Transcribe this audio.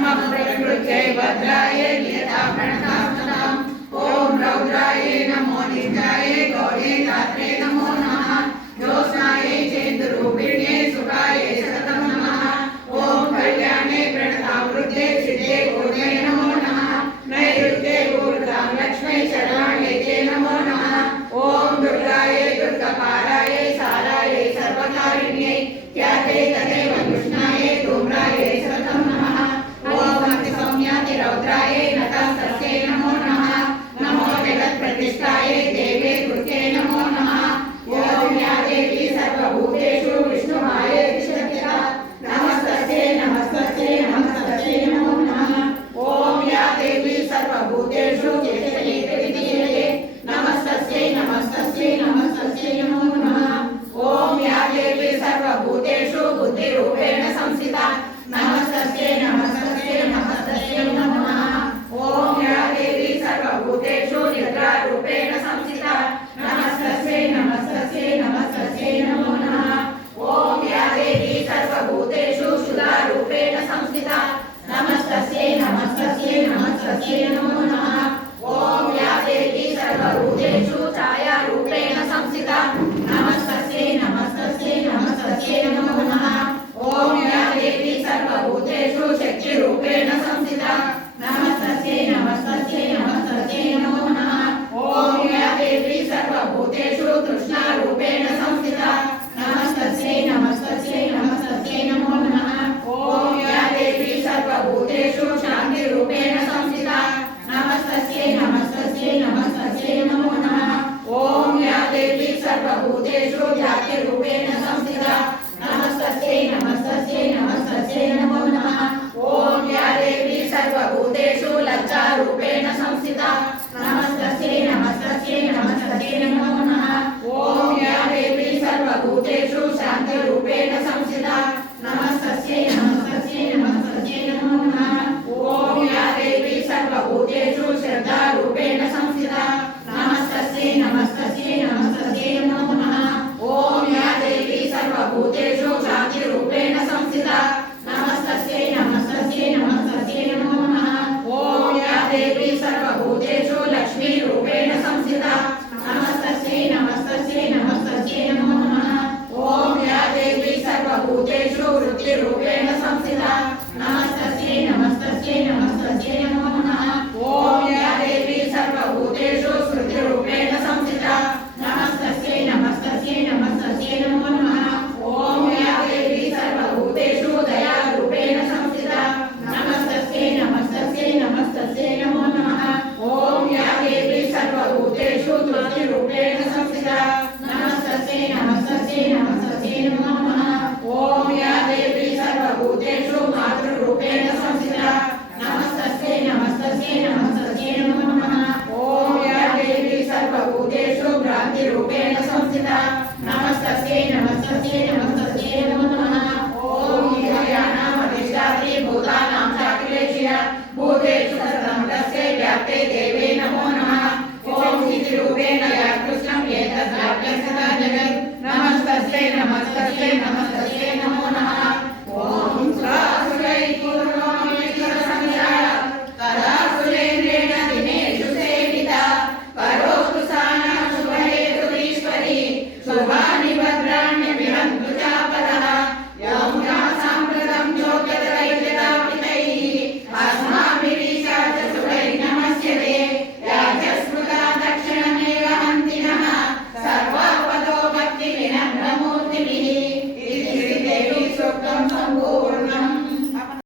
नमः प्रकृत्यै भद्राय नियता प्रणताम् ओम रौद्राय नमो नित्याय गौरी धात्रे नमो नमः ज्योत्स्नायै चेन्दुरूपिण्यै सुखाय सततं नमः ओम कल्याणे प्रणतावृद्धे सिद्धे पूर्णे नमो नमः नैऋत्ये पूर्णां लक्ष्मै शरणायै ते नमो नमः ओम दुर्गाय दुर्गापाराय साराय सर्वकारिण्यै ख्याते तदेव कृष्णाय धूम्राय सततं नमः ओम अतिसौम्याति रौद्राय नतस्तस्यै नमो नमः नमो जगत्प्रतिष्ठायै देवे कृत्यै नमो नमः ओम या देवी सर्वभूतेषु विष्णुमायेति शक्तिः नमस्तस्यै नमस्तस्यै नमस्तस्यै नमो नमः ओम या देवी सर्वभूतेषु चेतयेति विधीयते नमस्तस्यै नमस्तस्यै नमस्तस्यै नमो नमः ओम या देवी सर्वभूतेषु बुद्धिरूपेण संस्थिता नमस्तस्यै नमस्तस्यै नमस्तस्यै नमो नमः ओम या देवी सर्वभूतेषु निद्रारूपेण संस्थिता नमस्तस्यै नमस्तस्यै नमस्तस्यै नमो नमः ओम या देवी सर्वभूतेषु सुधारूपेण संस्थिता नमस्तस्यै नमस्तस्यै नमस्तस्यै नमो नमः ओम या देवी सर्वभूतेषु छायारूपेण संस्थिता नमस्तस्यै नमस्तस्यै नमस्तस्यै नमो नमः ओम या देवी सर्वभूतेषु शक्तिरूपेण संस्थिता नमस्तस्यै नमस्तस्यै नमस्तस्यै नमो नमः ओम या देवी सर्वभूतेषु तृष्णारूपेण संस्थिता नमस्तस्यै नमस्तस्यै नमस्तस्यै नमो नमः ओम या देवी सर्वभूतेषु शान्तिरूपेण संस्थिता नमस्तस्यै नमस्तस्यै नमस्तस्यै नमो नमः ओम या देवी सर्वभूतेषु जातिरूपेण संस्थिता नमस्तस्यै नमस्तस्यै नमस्तस्यै नमो नमः ओम या देवी सर्वभूतेषु लज्जारूपेण संस्थिता नमस्तस्यै नमस्तस्यै नमस्तस्यै नमो नमः ओम या देवी सर्वभूतेषु शान्तिरूपेण संस्थिता नमस्तस्यै नमस्तस्यै नमस्तस्यै नमो नमः ओम या देवी सर्वभूतेषु श्रद्धारूपेण संस्थिता नमस्तस्यै नमस्तस्यै नमस्तस्यै नमो नमः ओम या देवी सर्वभूतेषु शान्तिरूपेण संस्थिता नमस्तस्यै नमस्तस्यै नमस्तस्यै नमो नमः ओम या देवी सर्वभूतेषु लक्ष्मीरूपेण संस्थिता नमस्तस्यै नमस्तस्यै नमस्तस्यै नमो नमः ओम या देवी सर्वभूतेषु वृत्तिरूपेण संस्थिता नमस्तस्यै नमस्तस्यै नमस्तस्यै नमो नमः ओम या देवी सर्वभूतेषु स्मृतिरूपेण संस्थिता नमस्तस्यै नमस्तस्यै नमस्तस्यै नमो नमः ओम या देवी सर्वभूतेषु दयारूपेण संस्थिता नमस्तस्यै नमस्तस्यै नमस्तस्यै नमो नमः ओम या देवी सर्वभूतेषु तुष्टिरूपेण संस्थिता नमस्तस्यै नमस्तस्यै नमस्तस्यै नमो नमः ओम या देवी सर्वभूतेषु मातृरूपेण संस्थिता नमस्तस्यै नमस्तस्यै नमस्तस्यै नमो नमः ओम या देवी सर्वभूतेषु भ्रान्तिरूपेण संस्थिता नमस्तस्यै नमस्तस्यै नमस्तस्यै नमो नमः ओम इंद्रियाणाम् अधिष्ठात्री भूतानां चाखिलेष्या भूतेषु